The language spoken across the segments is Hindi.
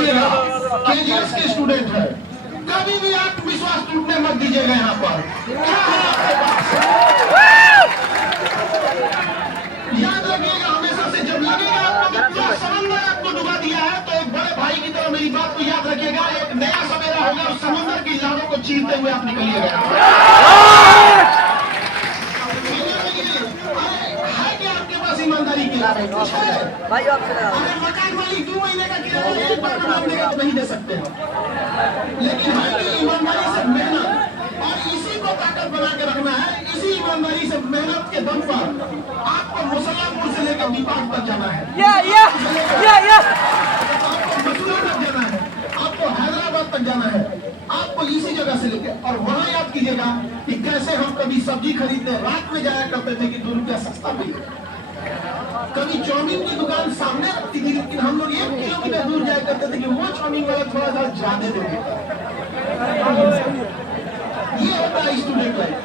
लीजिएगा, केजीएस के स्टूडेंट है, कभी भी आत्मविश्वास टूटने मत दीजिएगा। यहाँ पर क्या है आपके पास, याद रखिएगा हमेशा से, जब लगेगा आपको कि पूरा समंदर आपको डुबा दिया है, तो एक बड़े भाई की तरह मेरी बात को याद रखिएगा, एक नया सवेरा होगा, उस समुद्र की लहरों को चीरते हुए आप निकलिएगा। है क्या आपके पास ईमानदारी की भाई? अरे मकान मालिक 2 महीने का किराया एक बार बनाने का नहीं दे सकते हैं, लेकिन है कि ईमानदारी से मेहनत, और इसी को ताकत बना के रखना है। इसी ईमानदारी से मेहनत के दम पर आपको मुसल्लापुर से लेकर नेपाल तक जाना है, आपको मथुरा तक जाना है, आपको हैदराबाद तक जाना है, आपको इसी जगह से लेके, और वहाँ याद कीजिएगा कि कैसे हम कभी सब्जी खरीदने रात में जाया करते थे कि 2 रुपया सस्ता मिले, कभी चाउमीन की दुकान सामने रखती थी, लेकिन हम लोग 1 किलोमीटर दूर जाया करते थे कि वो चाउमीन वाला थोड़ा सा ज्यादा दे देता। ये होता है स्टूडेंट लाइफ।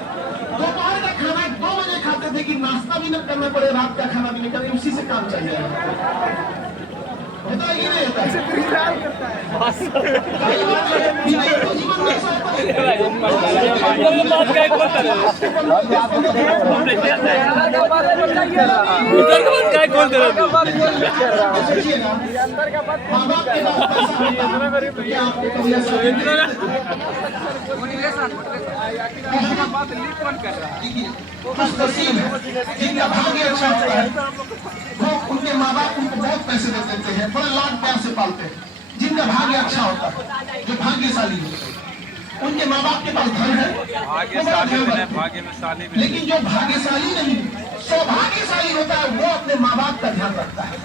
दोपहर का खाना 2 बजे खाते थे कि नाश्ता भी न करना पड़े, रात का खाना भी न करें, उसी से काम चल जाए। होता है कि नहीं होता है? जीवन में ऐसा होता जिनका भाग्य अच्छा होता है, वो उनके माँ बाप उनको बहुत पैसे दे देते हैं, बड़े लाड प्यार से पालते हैं। जिनका भाग्य अच्छा होता है, जो भाग्यशाली होते हैं, उनके माँ बाप के पास धन है, लेकिन जो भाग्यशाली नहीं, सौभाग्यशाली होता है, वो अपने माँ बाप का ध्यान रखता है।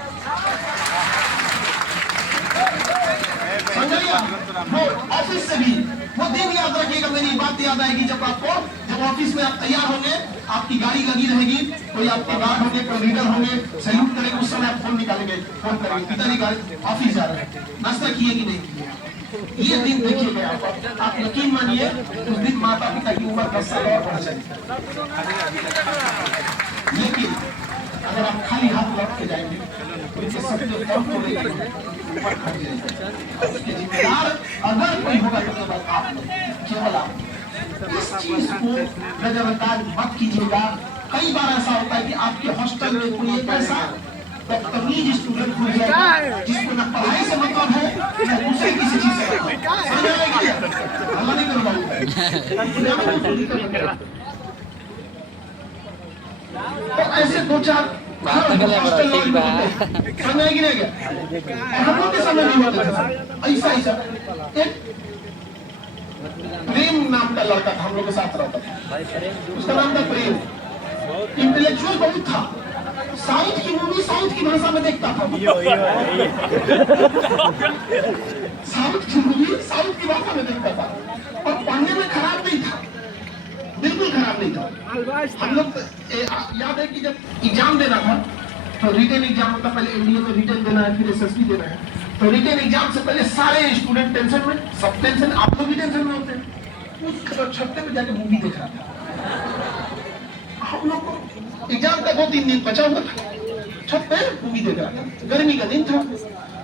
वो ऑफिस से भी वो दिन याद रखिएगा, मेरी बात याद आएगी जब ऑफिस में आप तैयार होंगे, आपकी गाड़ी लगी रहेगी, कोई आपके गार्ड होंगे, कोई लीडर होंगे, सैल्यूट करेंगे, उस समय आप फोन निकालेंगे, फोन करेंगे, पिताजी गाड़ी ऑफिस जा रहे हैं, नाश्ता किए कि नहीं किए। ये दिन देखिएगा आप यकीन मानिए, उस दिन माता पिता की उम्र 10 साल और बढ़ जाएगी। लेकिन अगर आप खाली हाथ लौट के जाएंगे तो इसे सबके कम होने उसके जिम्मेदार अगर कोई होगा तो केवल आप, केवल आप। इस चीज को नजरअंदाज मत कीजिएगा। कई बार ऐसा होता है कि आपके हॉस्टल में कोई एक ऐसा बदतमीज स्टूडेंट हो जाएगा जिसको न पढ़ाई से मतलब है न दूसरे किसी चीज से तो ऐसे 2-4 समय की नहीं गया, हम लोग के समय नहीं होता ऐसा एक प्रेम नाम का लड़का था, हम लोग के साथ रहता था, उसका नाम था प्रेम, इंटेलेक्चुअल बहुत था, साउथ की मूवी साउथ की भाषा में देखता था, साउथ की मूवी साउथ की भाषा में देखता था, और पढ़ने में खराब नहीं था, बिल्कुल खराब नहीं था। हम लोग याद है कि जब एग्जाम देना था तो रिटन एग्जाम होता, पहले एनडीए में रिटन देना है, फिर एसएसबी देना है, तो रिटन एग्जाम से पहले सारे स्टूडेंट टेंशन में, सब टेंशन, आप लोग भी टेंशन में होते हैं। उस छत्ते पे जाके मूवी देख रहा था, हम लोग को एग्जाम का 2-3 दिन बचा हुआ था, छत पे मूवी देख रहा था, गर्मी का दिन था,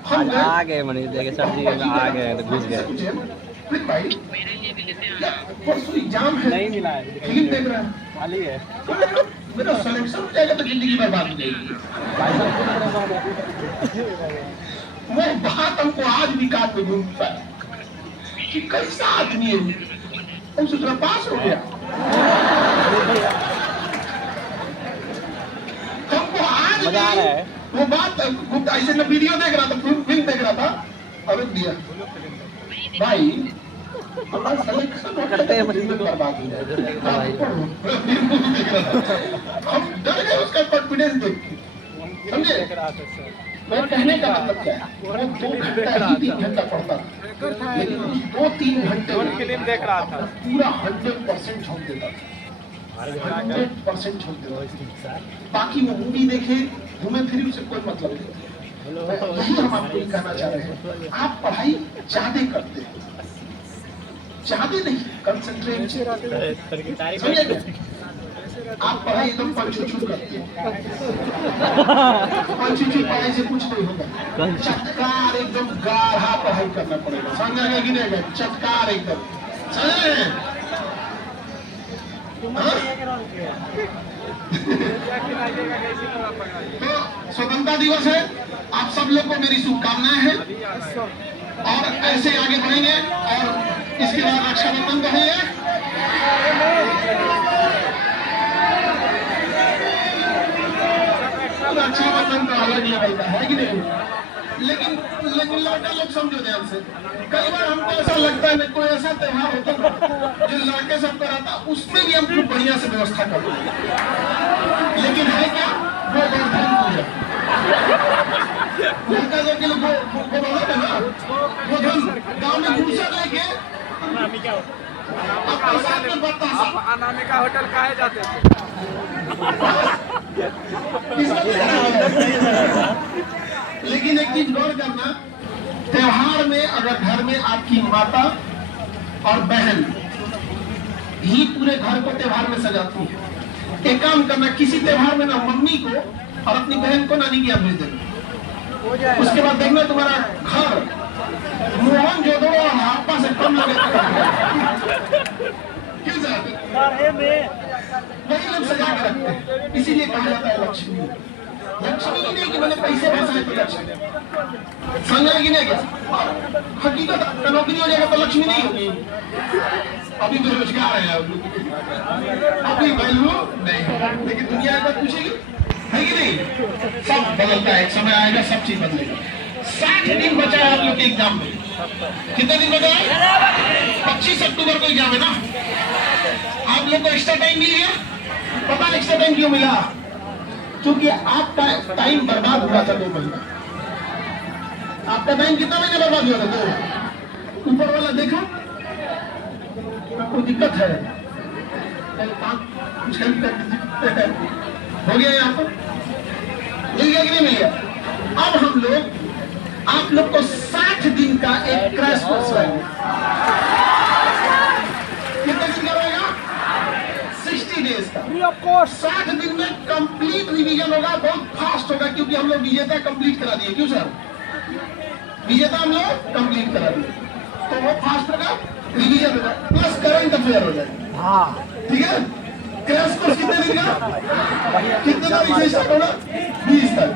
हम आ गए मनीष देखे सब्जी आ गए तो घुस गए। भाई परसों एग्जाम है, नहीं मिला है, फिल्म देख रहा है, खाली है, मेरा सिलेक्शन हो जाएगा तो जिंदगी बर्बाद हो जाएगी। वो बात हमको आज भी काट में घूमता है कि कैसा आदमी है, हम सोच रहा पास हो गया, हमको आज भी वो बात ऐसे मैं वीडियो देख रहा था, फिल्म देख रहा था, और दिया भाई करते हैं बर्बाद हो जाए, हम डर गए उसका कॉन्फिडेंस देख के, समझे? मैं कहने का मतलब क्या है, वो 2 घंटा ही 3 घंटा पढ़ता था, लेकिन 2-3 घंटे फिल्म देख रहा था, पूरा 100% झोंक देता था, 100% झोंक देता था, बाकी वो मूवी देखे घूमे फिरे उसे कोई मतलब नहीं। यही हम आपको कहना चाह रहे हैं, आप पढ़ाई ज्यादा करते हैं, ज्यादा नहीं, कंसंट्रेट, आप पढ़ाई एकदम पंचुचू करते हैं। पंचुचू पढ़ाई से कुछ नहीं होगा। चटकार एकदम गाढ़ा पढ़ाई करना पड़ेगा, समझा कि नहीं? चटकार एकदम, समझे? तो स्वतंत्रता दिवस है, आप सब लोग को मेरी शुभकामनाएं हैं और ऐसे आगे बढ़ेंगे और इसके बाद रक्षाबंधन कहेंगे। रक्षाबंधन तो अलग ही है कि नहीं? लेकिन लड़का लोग समझो ध्यान से, कई बार हमको ऐसा लगता है कोई ऐसा त्योहार होता है जो लड़के सबका रहता, उसमें भी हम खूब बढ़िया से व्यवस्था करते हैं। लेकिन है क्या? गोवर्धन पूजा। लड़का जो के लोग गोवर्धन है ना, गोवर्धन गाँव में घूसा लेके अपने साथ में बतासा अनामिका होटल काहे जाते थे? लेकिन एक चीज गौर करना, त्योहार में अगर घर में आपकी माता और बहन ही पूरे घर को त्योहार में सजाती है, एक काम करना, किसी त्योहार में ना मम्मी को और अपनी बहन को नानी की भेज देना। उसके बाद देखना तुम्हारा घर मोहन जोदड़ो और हापा से कम लगेगा। क्यों जाते? वही लोग सजा के रखते हैं, इसीलिए कहा जाता है लक्ष्मी। लक्ष्मी ही नहीं कि मैंने पैसे फंसाए तो लक्ष्मी, समझा कि नहीं? क्या हकीकत का नौकरी हो जाएगा तो लक्ष्मी नहीं होगी। अभी बेरोजगार है, अभी वैल्यू नहीं, लेकिन दुनिया एक बात पूछेगी, है कि नहीं? सब बदलता है, एक समय आएगा सब चीज बदलेगी। 60 दिन बचा है आप लोग के एग्जाम में। कितने दिन बचा है? 25 अक्टूबर को एग्जाम है ना। आप लोग को एक्स्ट्रा टाइम मिल गया। पता एक्स्ट्रा टाइम क्यों मिला? क्योंकि आपका टाइम बर्बाद हुआ था 2 महीना। आपका टाइम कितना महीने बर्बाद हुआ था? 2। ऊपर वाला देखा, आपको दिक्कत है, कुछ हो गया यहाँ पर? मिल गया कि नहीं मिल गया? अब हम लोग आप लोग को 60 दिन का एक क्रैश कोर्स रहेगा। कितने दिन का रहेगा? 60 डेज का। 60 दिन में कंप्लीट रिवीजन होगा, बहुत फास्ट होगा, क्योंकि हम लोग विजेता कंप्लीट करा दिए। क्यों सर? विजेता हम लोग कंप्लीट करा दिए, तो वो फास्ट होगा, रिवीजन होगा, प्लस करंट अफेयर हो जाएगा। ठीक है? क्रैश कोर्स कितने दिन का? कितने तारीख से स्टार्ट होगा? 20 तक।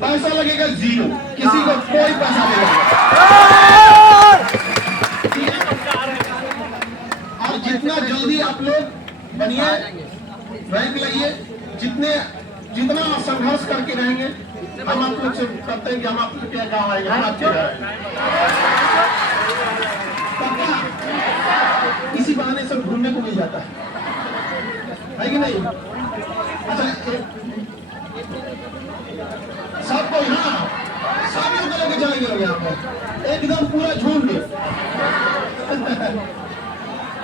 पैसा लगेगा 0, किसी को कोई पैसा नहीं लगेगा। और जितना जल्दी आप लोग बनिए, रैंक लाइए, जितना संघर्ष करके रहेंगे, हम आप लोग से करते हैं कि हम आप लोग क्या गाँव आएंगे, हम आपके इसी बहाने सब घूमने को मिल जाता है कि नहीं? अच्छा, सबको यहाँ सब लोग लेके चलेंगे लोग यहाँ पर एकदम पूरा झूम के।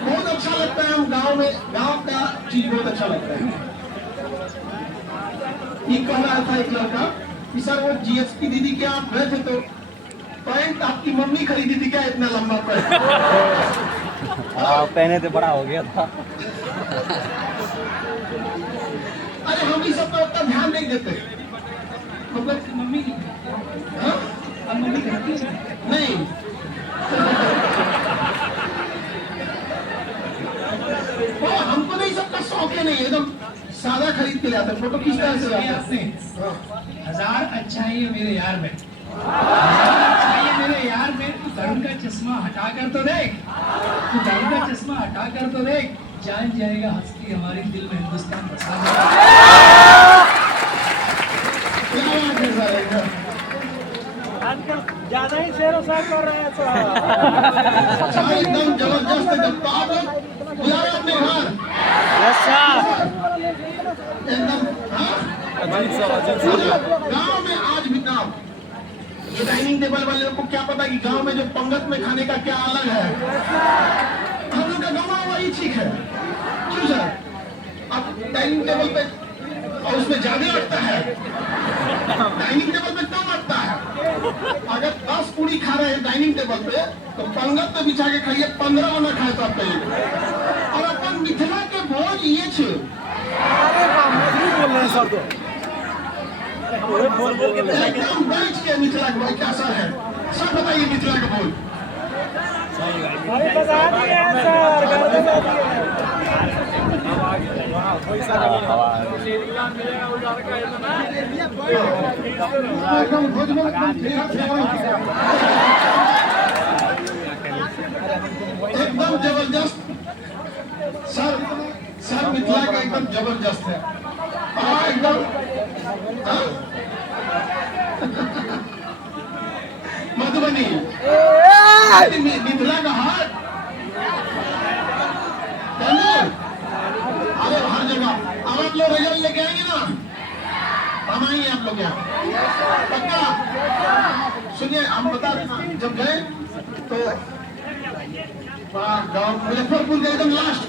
बहुत अच्छा लगता है, हम गांव में, गांव का चीज बहुत अच्छा लगता है। ये कह रहा था एक लड़का कि सर वो जीएसपी दीदी के आप गए थे तो पैंट आपकी मम्मी खरीदी थी क्या, इतना लंबा पैंट? पहने तो बड़ा हो गया था। अरे हम इस सब पर उतना ध्यान नहीं देते। मतलब मम्मी मम्मी खरीदती नहीं। हमको नहीं, सबका शौक है नहीं, एकदम सादा खरीद के लाते। फोटो किस तरह से आपने? 1000 अच्छा है मेरे यार में, 1000 अच्छा है मेरे यार में। तू धर्म का चश्मा हटा कर तो देख, तू धर्म का चश्मा हटा कर तो देख, जान जाएगा हस्ती हमारे दिल में हिंदुस्तान बसा ज्यादा ही शेर शायर कर रहे हैं एकदम जबरदस्त। जब आप लोग बुला रहे अपने घर एकदम गाँव में, आज भी गाँव जो डाइनिंग टेबल वाले लोग को क्या पता कि गांव में जो पंगत में खाने का क्या अलग है। हम लोग का गाँव वही ठीक है। क्यों सर? अब डाइनिंग टेबल पे और उसमें ज्यादा लगता है, डाइनिंग टेबल पे कम लगता है। अगर 10 पूरी खा रहे हैं डाइनिंग टेबल पे, तो पंगत पे बिछा के खाइए, 15 ना खाए तो आप कहिए। और अपन मिथिला के भोज ये छे बोल रहे हैं सर तो एकदम बैठ के मिथिला का भाई कैसा है सब बताइए मिथिला का बोल अभी बता दिए हैं सर घर बता दिए हैं एकदम भोजन एकदम जबरदस्त सर सर मिथिला का एकदम जबरदस्त है एकदम हाँ? मधुबनी मिथिला का हाट तैमूर अरे हर जगह अब आप लोग रिजल्ट लेके आएंगे ना हम आएंगे आप लोग यहाँ पक्का सुनिए हम बता देना जब गए तो गाँव मुजफ्फरपुर के एकदम लास्ट